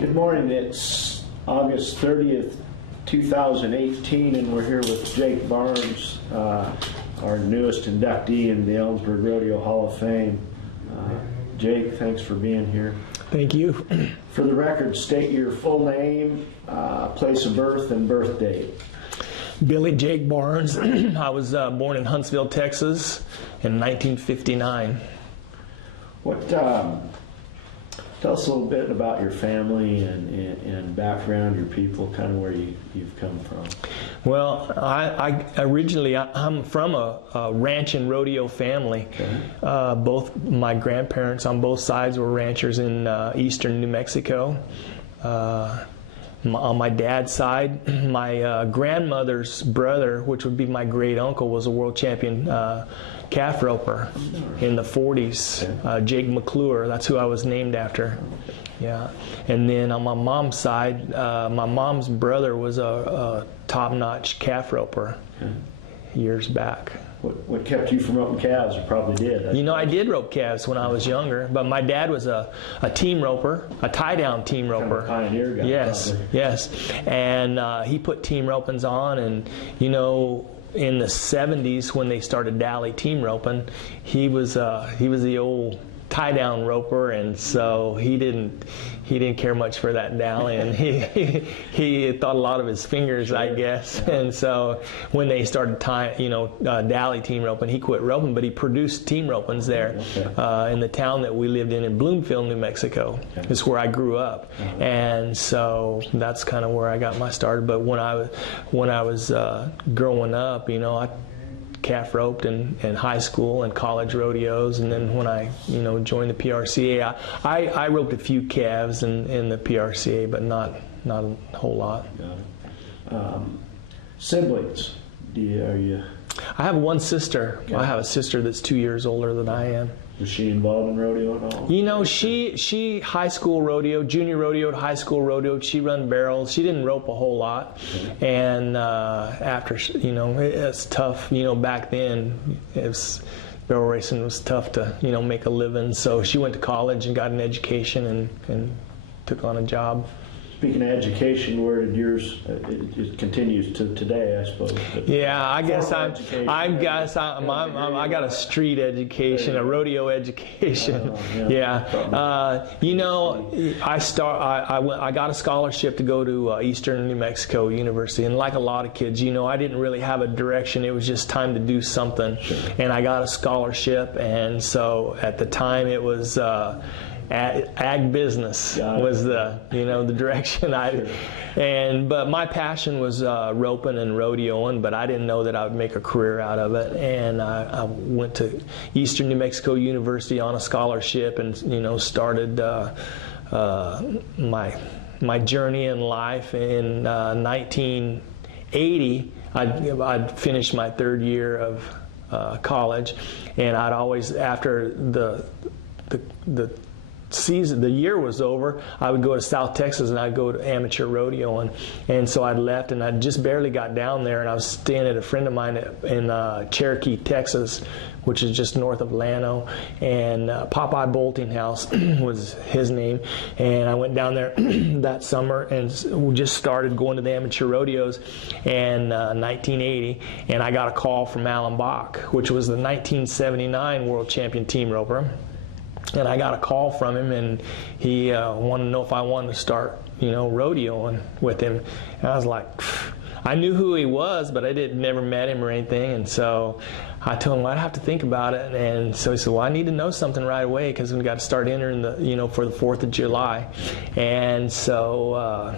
Good morning. It's August 30th, 2018, and we're here with Jake Barnes, our newest inductee in the Ellensburg Rodeo Hall of Fame. Jake, thanks for being here. Thank you. For the record, state your full name, place of birth, and birth date. Billy Jake Barnes. I was born in Huntsville, Texas in 1959. Tell us a little bit about your family and background, your people, kind of where you've come from. Well, I'm from a ranch and rodeo family. Okay. Both my grandparents on both sides were ranchers in eastern New Mexico. On my dad's side, my grandmother's brother, which would be my great uncle, was a world champion calf roper in the 40s. Okay. Jake McClure, that's who I was named after. Yeah. And then on my mom's side, my mom's brother was a top-notch calf roper years back. What kept you from roping calves? You probably did. You know, I did rope calves when I was younger, but my dad was a team roper, a tie-down team roper. Kind of pioneer guy. Yes, probably. yes. And he put team ropings on, and you know, in the 70s when they started Dally team roping, he was the old tie-down roper, and so he didn't care much for that Dally, and he thought a lot of his fingers, I guess. Yeah. And so when they started Dally team roping, he quit roping, but he produced team ropings there. Okay. In the town that we lived in Bloomfield, New Mexico. Okay. Is where I grew up. Uh-huh. And so that's kind of where I got my start. But when I was growing up, you know, I calf roped in high school and college rodeos, and then when I joined the PRCA, I roped a few calves in the PRCA, but not a whole lot. Got it. Siblings, are you? I have one sister. Okay. I have a sister that's 2 years older than I am. Was she involved in rodeo at all? You know, she high school rodeo, junior rodeo, high school rodeo. She run barrels. She didn't rope a whole lot. Okay. And after, it's tough. You know, back then, barrel racing was tough to, make a living. So she went to college and got an education and took on a job. Speaking of education, where did yours? It continues to today, I suppose. Yeah, I guess I got a street education, a rodeo education. Yeah. I got a scholarship to go to Eastern New Mexico University, and like a lot of kids, I didn't really have a direction. It was just time to do something, sure. And I got a scholarship, and so at the time it was. Ag business was the direction but my passion was roping and rodeoing, but I didn't know that I would make a career out of it, and I went to Eastern New Mexico University on a scholarship and started my journey in life. In 1980 I'd finished my third year of college, and I'd always, after the year was over, I would go to South Texas and I'd go to amateur rodeoing, and so I'd left and I just barely got down there, and I was staying at a friend of mine in Cherokee, Texas, which is just north of Llano, and Popeye Bolting House was his name, and I went down there that summer and we just started going to the amateur rodeos in 1980, and I got a call from Alan Bach, which was the 1979 world champion team roper. And I got a call from him, and he wanted to know if I wanted to start, rodeoing with him. And I was like, I knew who he was, but I never met him or anything. And so I told him, well, I'd have to think about it. And so he said, well, I need to know something right away because we got to start entering for the 4th of July. And so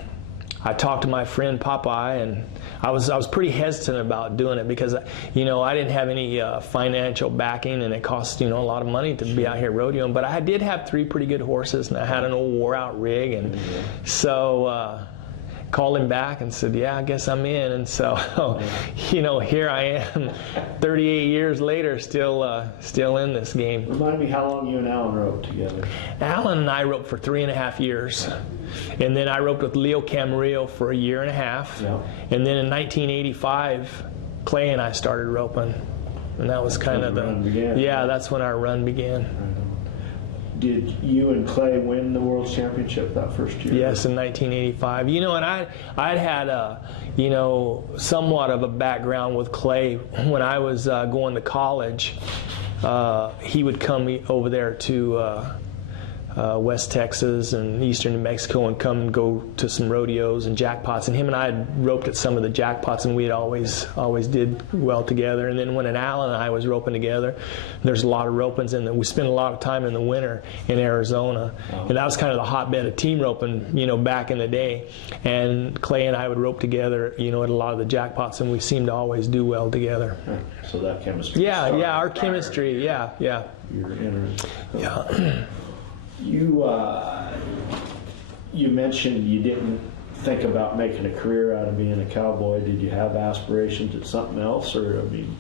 I talked to my friend Popeye, and I was pretty hesitant about doing it because I didn't have any financial backing, and it cost a lot of money to be out here rodeoing. But I did have 3 pretty good horses, and I had an old wore-out rig, and so called him back and said, yeah, I guess I'm in. And so here I am 38 years later, still in this game. Remind me how long you and Alan roped together. Alan and I roped for 3.5 years, and then I roped with Leo Camarillo for 1.5 years. Yeah. And then in 1985 Clay and I started roping, and that was kind of the run began. Yeah, that's when our run began. Did you and Clay win the World Championship that first year? Yes, in 1985. You know, and I'd had you know, somewhat of a background with Clay when I was going to college. He would come over there to West Texas and eastern New Mexico and come and go to some rodeos and jackpots. And him and I had roped at some of the jackpots, and we had always did well together. And then when Alan and I was roping together, there's a lot of ropings, and we spent a lot of time in the winter in Arizona. Oh. And that was kind of the hotbed of team roping, you know, back in the day. And Clay and I would rope together, you know, at a lot of the jackpots, and we seemed to always do well together. So that chemistry. Yeah, our chemistry. Yeah. You're in. Yeah. You mentioned you didn't think about making a career out of being a cowboy. Did you have aspirations at something else, or I mean?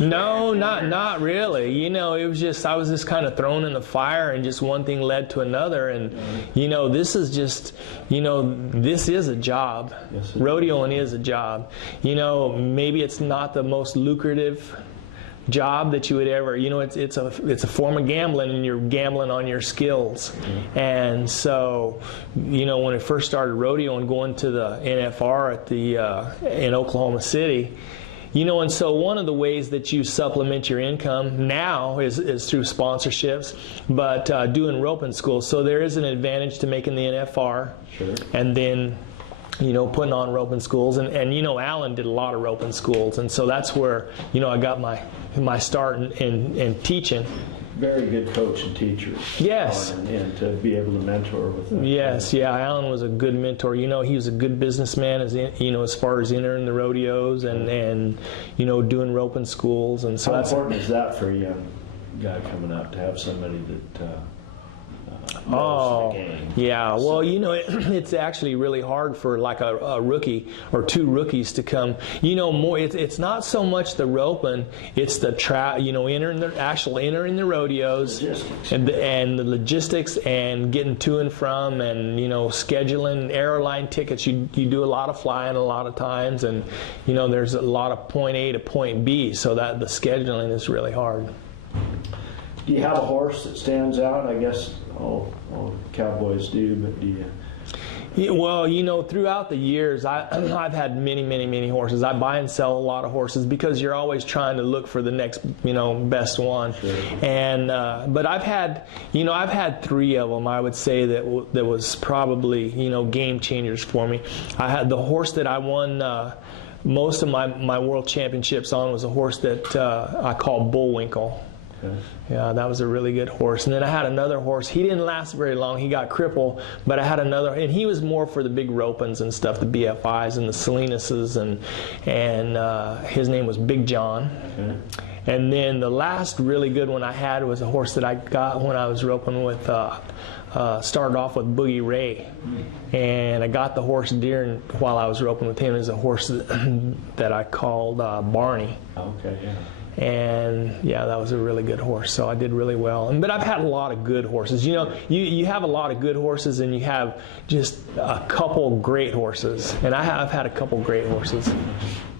No, not really. You know, it was just I was just kind of thrown in the fire, and just one thing led to another. And you know, this is just, you know, this is a job. Yes, rodeoing is a job. You know, maybe it's not the most lucrative job that you would ever, you know, it's a form of gambling, and you're gambling on your skills. Mm-hmm. And so, you know, when I first started rodeo and going to the NFR at the in Oklahoma City, you know, and so one of the ways that you supplement your income now is through sponsorships, but doing roping schools. So there is an advantage to making the NFR. Sure. And then, you know, putting on roping schools, and you know, Alan did a lot of roping schools, and so that's where, you know, I got my start in teaching. Very good coach and teacher. Yes. And to be able to mentor with them. Yes, yeah, Alan was a good mentor. You know, he was a good businessman, you know, as far as entering the rodeos and you know, doing roping schools, and so how that's important is that for a young guy coming up, to have somebody that knows the game? Yeah. Well, you know, it's actually really hard for like a rookie or two rookies to come. You know, more. It's not so much the roping; it's the you know, entering the rodeos and the logistics and getting to and from, and you know, scheduling airline tickets. You do a lot of flying a lot of times, and you know, there's a lot of point A to point B, so that the scheduling is really hard. Do you have a horse that stands out? I guess all cowboys do, but do you? Yeah, well, you know, throughout the years, I've had many horses. I buy and sell a lot of horses because you're always trying to look for the next, you know, best one. Sure. And but I've had three of them. I would say that was probably, you know, game changers for me. I had the horse that I won most of my world championships on was a horse that I call Bullwinkle. Okay. Yeah, that was a really good horse. And then I had another horse. He didn't last very long. He got crippled. But I had another, and he was more for the big ropings and stuff, the BFIs and the Salinas, and his name was Big John. Okay. And then the last really good one I had was a horse that I got when I was roping with, started off with Boogie Ray. And I got the horse while I was roping with him, as a horse that I called Barney. Okay, yeah. And yeah, that was a really good horse, so I did really well. But I've had a lot of good horses. You know, you have a lot of good horses, and you have just a couple great horses. And I've had a couple great horses.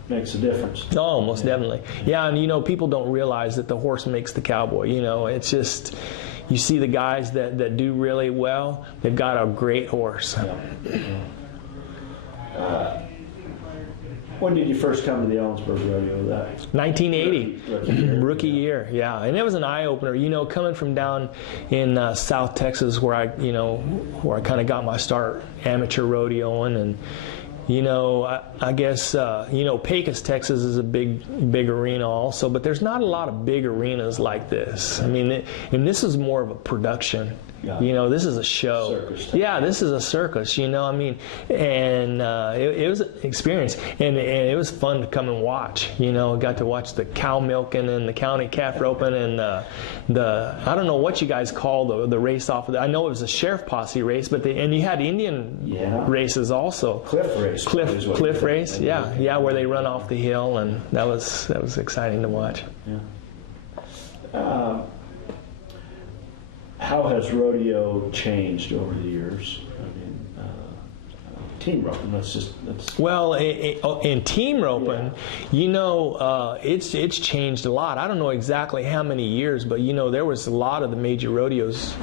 Makes a difference. Oh, most definitely. Yeah, and you know, people don't realize that the horse makes the cowboy. You know, it's just, you see the guys that do really well, they've got a great horse. Yeah. When did you first come to the Ellensburg Rodeo? 1980, rookie year, yeah, and it was an eye opener. You know, coming from down in South Texas, where I kind of got my start amateur rodeoing, and you know, I guess you know, Pecos, Texas is a big arena also, but there's not a lot of big arenas like this. I mean, and this is more of a production. Yeah. You know, this is a show. Circus. Yeah, this is a circus, you know, I mean, and it was an experience, and it was fun to come and watch. You know, got to watch the cow milking and the county calf roping, and the I don't know what you guys call the race off of I know it was a sheriff posse race, but and you had Indian races also. Cliff race. Cliff race, yeah, where they run off the hill, and that was exciting to watch. Yeah. How has rodeo changed over the years? I mean, team roping. Well, in team roping, you know, it's changed a lot. I don't know exactly how many years, but you know, there was a lot of the major rodeos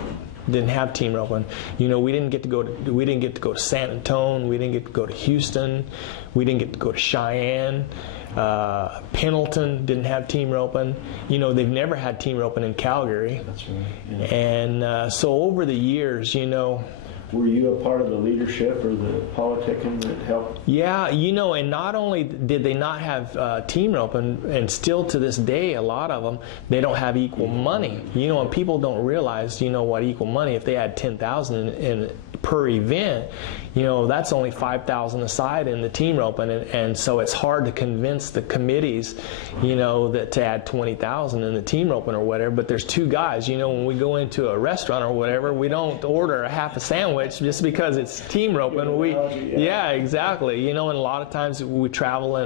didn't have team roping. You know, we didn't get to go to San Antonio. We didn't get to go to Houston. We didn't get to go to Cheyenne. Pendleton didn't have team roping. You know, they've never had team roping in Calgary. That's right. Yeah. And so over the years, you know. Were you a part of the leadership or the politicking that helped? Yeah, you know, and not only did they not have team roping, and still to this day, a lot of them, they don't have equal money. You know, and people don't realize, you know, what equal money. If they had 10,000 in per event, you know, that's only 5,000 aside in the team roping, and so it's hard to convince the committees, you know, that to add 20,000 in the team roping or whatever. But there's two guys. You know, when we go into a restaurant or whatever, we don't order a half a sandwich just because it's team roping. Yeah, exactly. You know, and a lot of times we travel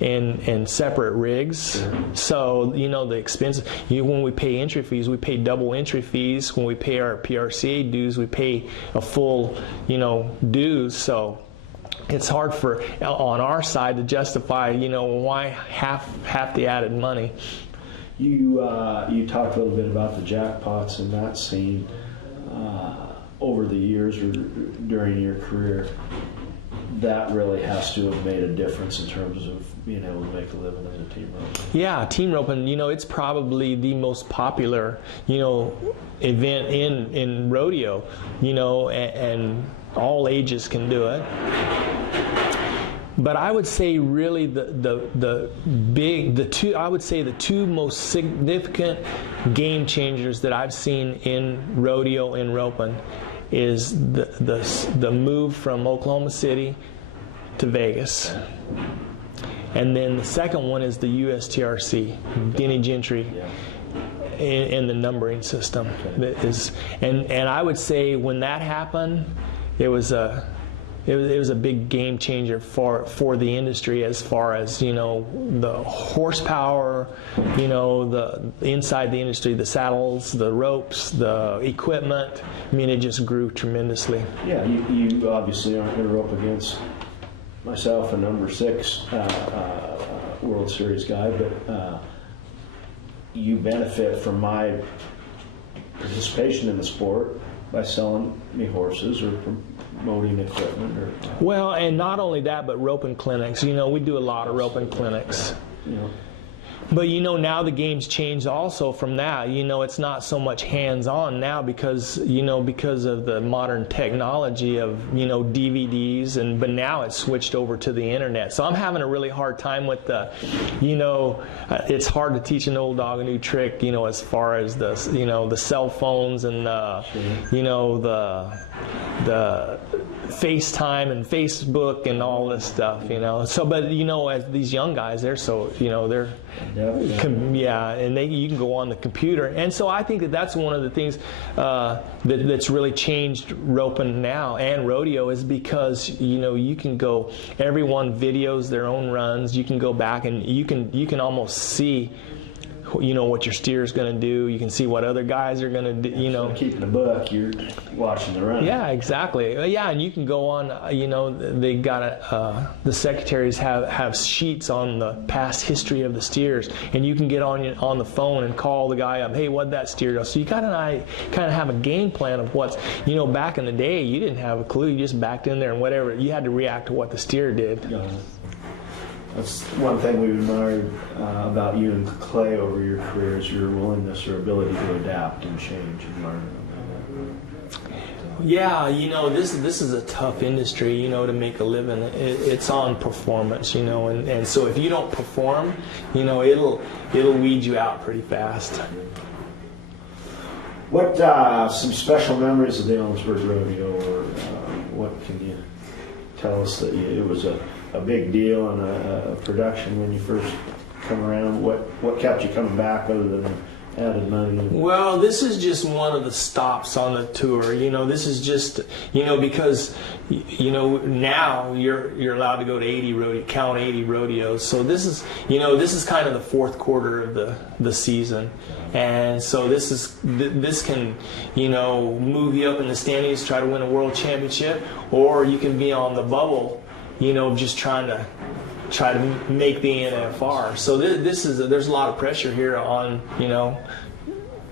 in separate rigs. Sure. So, you know, the expenses, when we pay entry fees, we pay double entry fees. When we pay our PRCA dues, we pay a full, you know, dues. So it's hard for, on our side, to justify, you know, why half the added money. You talked a little bit about the jackpots in that scene over the years or during your career. That really has to have made a difference in terms of being able to make a living in the team roping. Yeah, team roping, you know, it's probably the most popular, you know, event in rodeo, you know, and all ages can do it. But I would say really the two most significant game changers that I've seen in rodeo and roping is the move from Oklahoma City to Vegas. And then the second one is the USTRC, Denny Gentry, in the numbering system. That is, and I would say when that happened, it was a big game changer for the industry, as far as, you know, the horsepower, you know, the inside the industry, the saddles, the ropes, the equipment. I mean, it just grew tremendously. Yeah, you obviously aren't going to rope against myself, a number 6 World Series guy, but you benefit from my participation in the sport by selling me horses or promoting equipment. Or well, and not only that, but roping clinics. You know, we do a lot of roping clinics. You know. But, you know, now the game's changed also from that. You know, it's not so much hands-on now because of the modern technology of, you know, DVDs, but now it's switched over to the internet. So I'm having a really hard time with the, you know, it's hard to teach an old dog a new trick, you know, as far as the, you know, the cell phones and the, you know, the FaceTime and Facebook and all this stuff, you know. So, but, you know, as these young guys, they're so, you know, they're, and you can go on the computer. And so I think that's one of the things that's really changed roping now and rodeo, is because, you know, you can go, everyone videos their own runs. You can go back and you can almost see, you know, what your steer is going to do. You can see what other guys are going to do, you know. Keeping the book, you're watching the run. Yeah, exactly. Yeah, and you can go on, you know, they got the secretaries have sheets on the past history of the steers, and you can get on the phone and call the guy up, hey, what'd that steer do? So you kind of have a game plan of what's, you know, back in the day, you didn't have a clue. You just backed in there and whatever, you had to react to what the steer did. Yeah. That's one thing we've admired about you and Clay over your career, is your willingness or ability to adapt and change and learn. Yeah, you know, this is a tough industry, you know, to make a living. It's on performance, you know, and so if you don't perform, you know, it'll weed you out pretty fast. What some special memories of the Ellensburg Rodeo, or what can you tell us that it was a big deal and a production when you first come around? What kept you coming back other than added money? Well, this is just one of the stops on the tour. You know, this is just, you know, because, you know, now you're allowed to go to 80 rodeos. So this is kind of the fourth quarter of the season. And so this can, you know, move you up in the standings, try to win a world championship, or you can be on the bubble, you know, just try to make the NFR. So there's a lot of pressure here on, you know,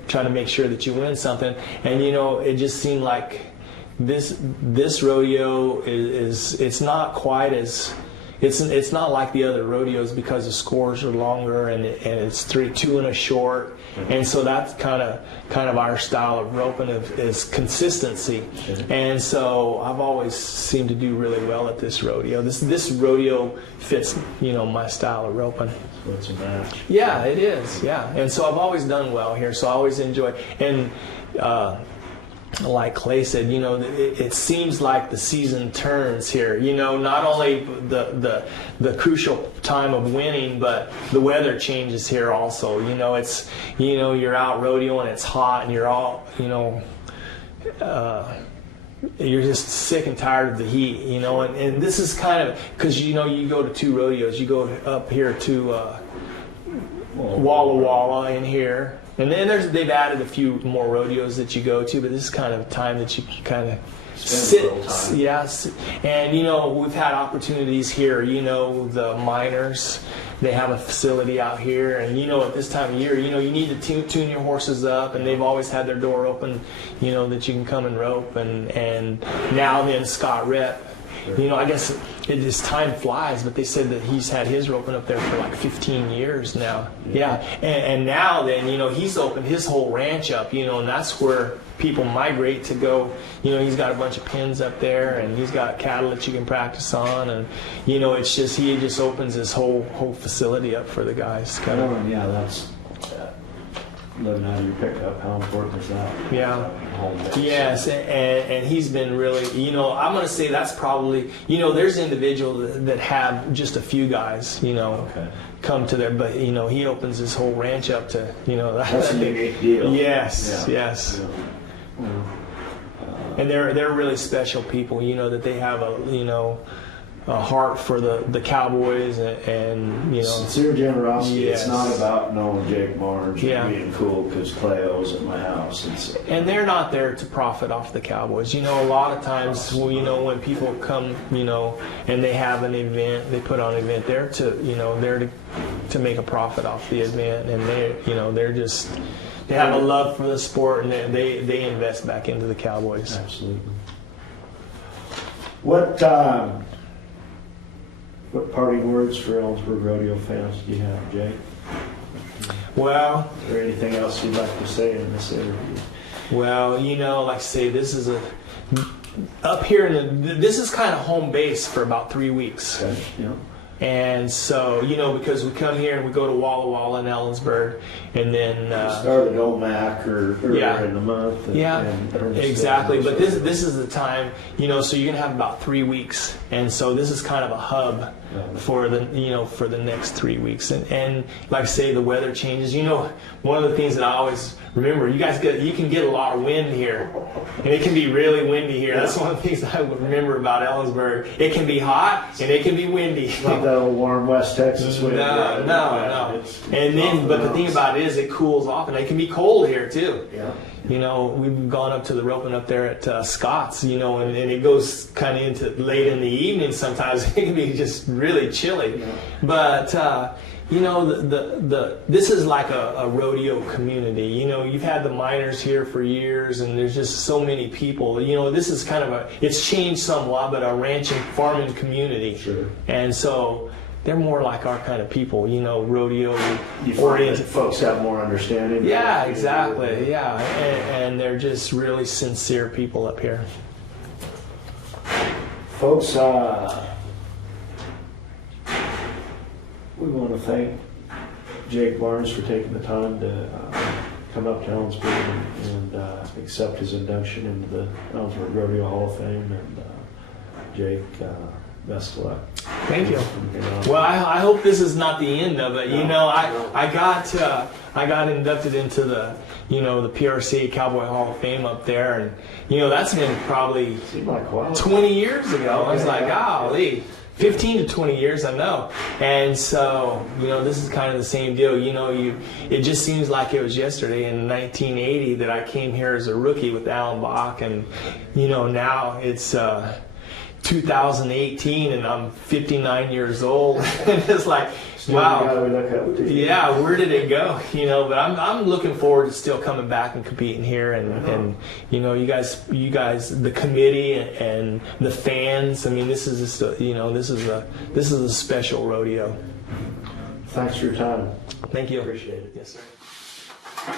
trying to make sure that you win something. And it just seemed like this rodeo it's not quite as it's not like the other rodeos because the scores are longer and it's 2 and a short, and so that's kind of our style of roping is consistency, and so I've always seemed to do really well at this rodeo. This rodeo fits my style of roping. So it's a match. Yeah, it is. Yeah, and so I've always done well here. So I always enjoy and. Like Clay said, it seems like the season turns here. Not only the crucial time of winning, but the weather changes here also. It's you're out rodeoing and it's hot and you're all you're just sick and tired of the heat. And this is kind of because you go to 2 rodeos. You go up here to Walla Walla in here. And then they've added a few more rodeos that you go to, but this is kind of a time that you can kind of sit. Yes, and we've had opportunities here. The miners, they have a facility out here, and at this time of year, you need to tune your horses up, and they've always had their door open, that you can come and rope, and now then Scott Rep. I guess this time flies, but they said that he's had his roping up there for like 15 years now. Yeah. And now then, he's opened his whole ranch up, and that's where people migrate to go. He's got a bunch of pens up there, and he's got cattle that you can practice on, and it's just he just opens his whole facility up for the guys. Yeah, that's living out of your pickup. How important is that? Yeah. Yes, and he's been really, I'm going to say that's probably, there's individuals that have just a few guys, come to there, but, he opens his whole ranch up to, That's a unique deal. Yes, yes. Yeah. And they're really special people, that they have a heart for the Cowboys and sincere generosity. Yes. It's not about knowing Jake Barnes and being cool because Cleo's at my house. And they're not there to profit off the Cowboys. A lot of times, when people come, and they have an event, they put on an event, they're to make a profit off the event, and they have a love for the sport, and they invest back into the Cowboys. Absolutely. What parting words for Ellensburg Rodeo fans do you have, Jake? Well, is there anything else you'd like to say in this interview? Well, like I say, this is up here this is kind of home base for about 3 weeks. Okay. Yeah. And so, because we come here and we go to Walla Walla and Ellensburg, and then start at OMAC or earlier in the month. Exactly. But this is the time, so you're gonna have about 3 weeks, and so this is kind of a hub for the next 3 weeks. And like I say, the weather changes. One of the things that I always remember, you can get a lot of wind here, and it can be really windy here. That's one of the things that I would remember about Ellensburg. It can be hot and it can be windy. Not that old warm West Texas wind. No. But the thing about it is it cools off, and it can be cold here too. Yeah. We've gone up to the roping up there at Scott's, and it goes kind of into late in the evening sometimes. It can be just really chilly. Yeah. But, this is like a rodeo community. You've had the miners here for years, and there's just so many people. This is kind of it's changed somewhat, but a ranching, farming community. Sure. And so they're more like our kind of people, rodeo oriented. Folks have more understanding. Yeah, exactly. Yeah, and they're just really sincere people up here. Folks, we want to thank Jake Barnes for taking the time to come up to Ellensburg and accept his induction into the Ellensburg Rodeo Hall of Fame. And Jake, best of luck. Thank you. Well, I hope this is not the end of it. I got inducted into the the PRC Cowboy Hall of Fame up there, and that's been probably 20 years ago. I was like, golly. 15 to 20 years, I know. And so, this is kind of the same deal. It just seems like it was yesterday in 1980 that I came here as a rookie with Alan Bach, and now it's 2018 and I'm 59 years old. And it's like, Still wow. the guy we look up to. Yeah, where did it go? You know, but I'm looking forward to still coming back and competing here, and you know, you guys, the committee and the fans. I mean, this is just this is a special rodeo. Thanks for your time. Thank you. Appreciate it. Yes, sir.